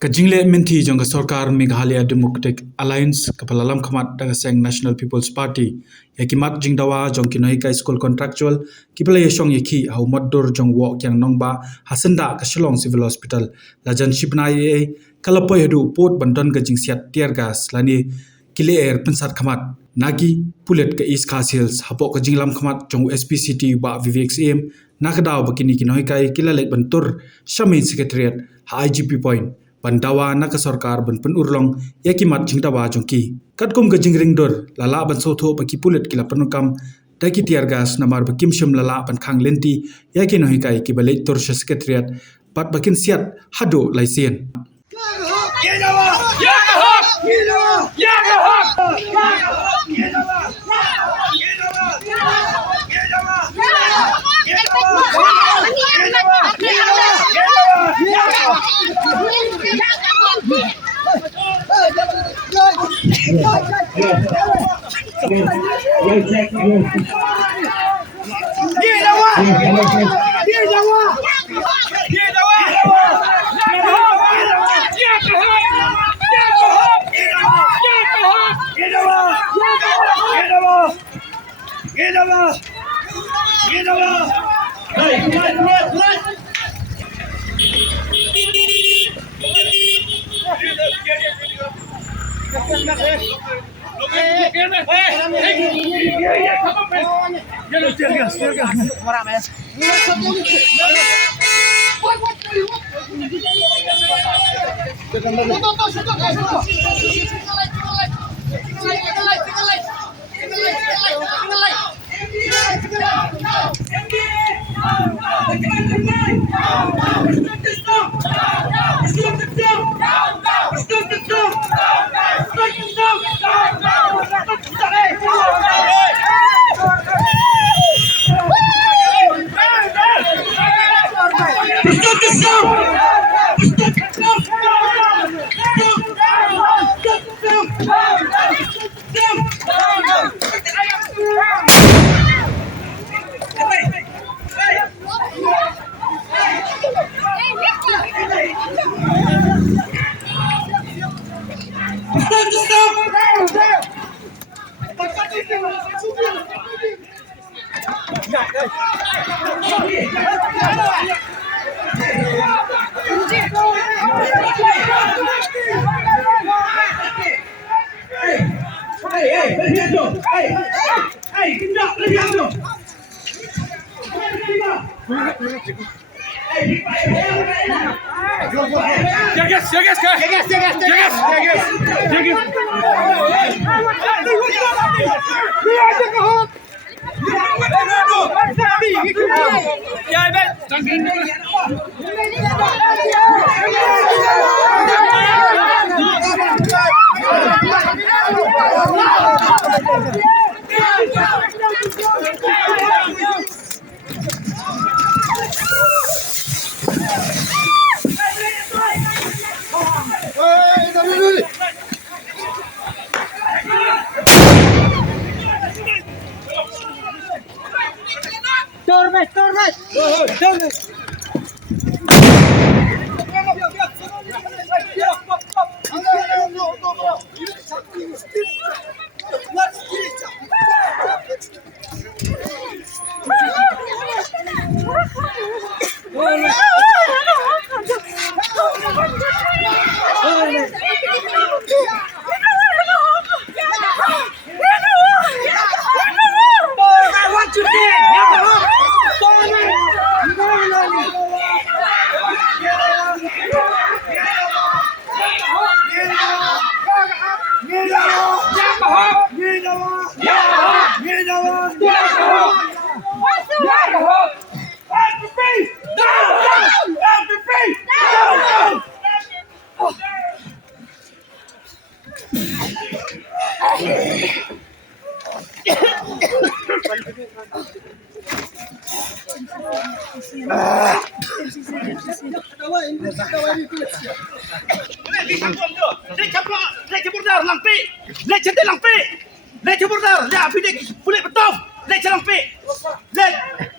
Kajingle menti jong Sarkar Meghalaya Democratic Alliance kapalalam khamat daga seng National People's Party yakimat jingdawa jong kinoi ka school contractual kipala yeshong yaki hau moddur jong wo kyang nongba hasenda ka Shillong Civil Hospital lajan shipna ye kalapoy hadu pot bandon ka jingsiat tear gas lani kile air pensat khamat nagi pulet ka East Khas Hills hapok ka jinglam khamat jong SPCT ba VVXM nakadaw bakini kinoi kai kilalet bentur Shamin Secretariat ha IGP point Bandawa nak sarkar ban pen urlong yakimat jingdawa jongki katkum ga jingring dor lala ban sotho baki pulet kila penukam daki tiar gas namar bakim shim lala ban khang lenti yakin hoikai ki balai tor secretariat pat bakin siat hado laisien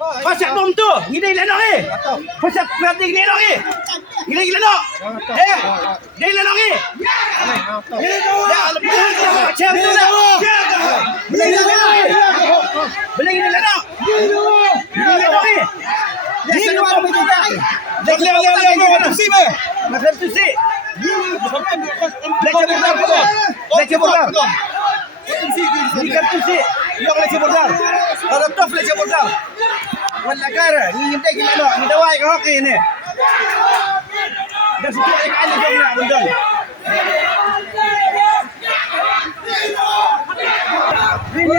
Pasal bom tu, ngidai lenok ni. Pasal berarti ni lenok ni. Gila-gila no. Gila no ni. Ya, macam tu dah. Beli gila no. Gila no ni. Gila no betul tak? Lihat tu si be. Macam tu si. Leceh bordar. Ini kartu si. Yang leceh bordar. Kalau top leceh bordar. Wala cara, ni hindi gila no. Ni dawai ka hockey ni. Dah suka yang ada dia nak betul. Ini.